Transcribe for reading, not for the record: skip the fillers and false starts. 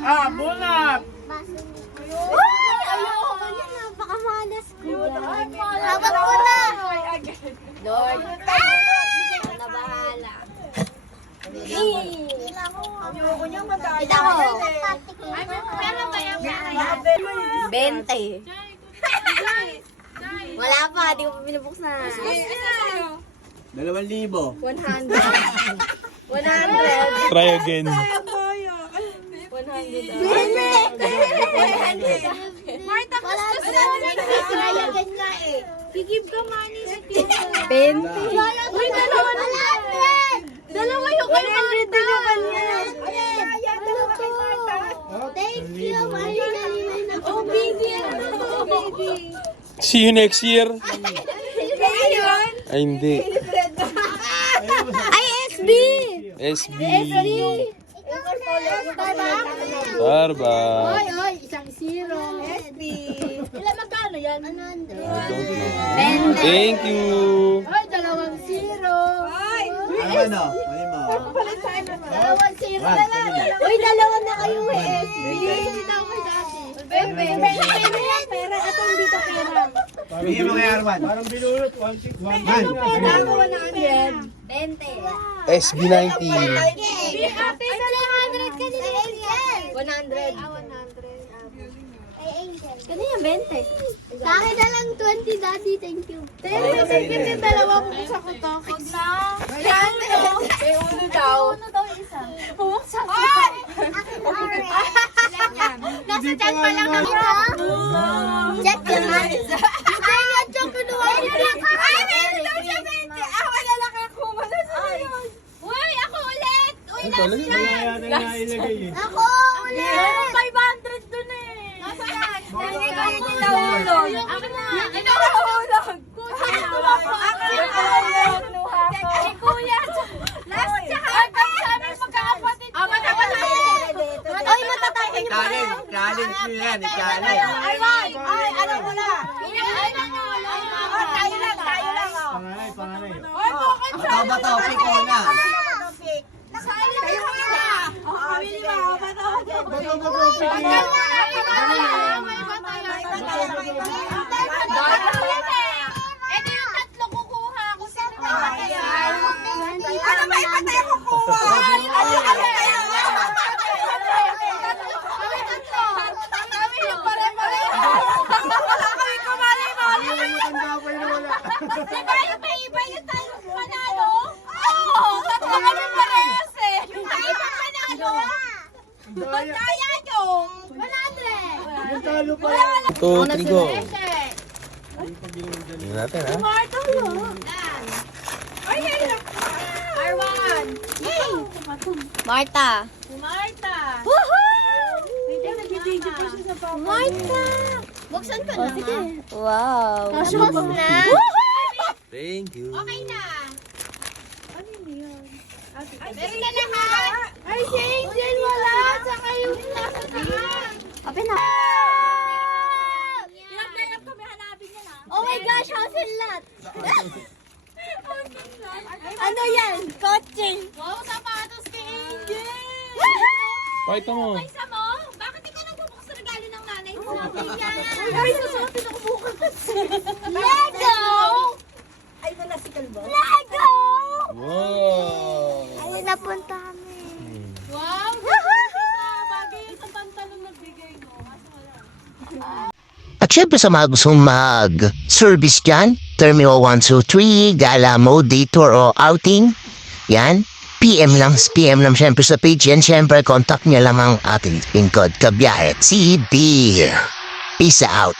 Ah, bunap! Uy! Ayoko ka yan. Napakamalas ko yan. Hawak ko na! Lord, ako na bahala. Ayoko niya madaya. Kita ko. Pero ba yan? 20. Wala pa, di ko pa binubuksan. 2,000. 100. 100. Try again. 100. Marta, gusto sa Kaya nga eh. Gigib ka money sa tita. 20. Uy, dalawa na. Dalawa yung kay Marta. din yung kanya. Thank you, Marina. Oh, baby. Ano, baby? See you next year. Ay, hindi. Ay, SB! SB. Starbucks. Starbucks. Isang zero. SB. Ilan magkano yan? 100. I don't know. Thank you. Ay, dalawang zero. Ano? Mali mo. Dalawang zero na lang. Uy, dalawa na kayo SB. Hindi na ako dati. Pera. Ito hindi ka pera. Bigyan mo kay Arman. Parang binulot, 1,600. Pera ako 100. 20. SB19. Ate, 100 ka din. 100. 100. Kanina 20. Sa akin na lang 20, Daddy. Thank you. Thank you. Yung dalawa buksan ko to. Huwag na. May uno daw. Uno daw isa. Buksan ko to. Nasa chat pa lang ako. Chat ka man. Ay, yan yung kinuha niya lang. Ay, meron daw siya 20. Wala lang ako. Wala sa yun. Uy, ako ulit. Uy, Kaya yata nga ilagay eh. Ako ulit. meron 500 dun eh. Nasaan? Hindi ko yung nilahulog. Ako na. Nilahulog. Kuya. Ay, kuya. Last tsaka. Sabi magkakapatid. Ay, matatakin niyo pa. Challenge nyo yan. Challenge. Ay, alam ko na. Tayo lang. Panganay. Ako ba topic ko na? Ito yung tatlo kukuha ko sa Ano ba iba tayo kukuha? Matanda pa yun wala. Diba yung may iba yung tayo panalo? Oo, tatlo kami parehas eh. May iba panalo. Magkaya yung 100. Yung talo pa yan. 2, 3, go. Tingnan natin, ha? R1. Marta. Marta. Woohoo! Nag-video pa siya sa Marta! Buksan ko na. Wow. Tapos na. Thank you. Okay na. Meron na lahat. Ay, si Angel wala. Saka yung nasa taas. Open na. Pinag-dayap kami hanapin niya na. Oh my gosh, hazelnut. Ano yan? Coaching. Wow, sapatos kay Angel. Pakita mo. Isa mo? Bakit ikaw nagbubukas sa regalo ng nanay mo? Ay, susuotin ako bukas. Lego! Ay, nalasikal ba? Lego! Wow. Ay, napunta kami. Wow, bagay yung sa pantalon na bigay mo. Kaso wala. At syempre sa mga gustong mag-service dyan, Terminal 1, 2, 3, gala mode, detour o outing, yan, PM lang syempre sa page yan. Syempre, contact niya lang ang ating pin code, Kabiyahe TV. Peace out.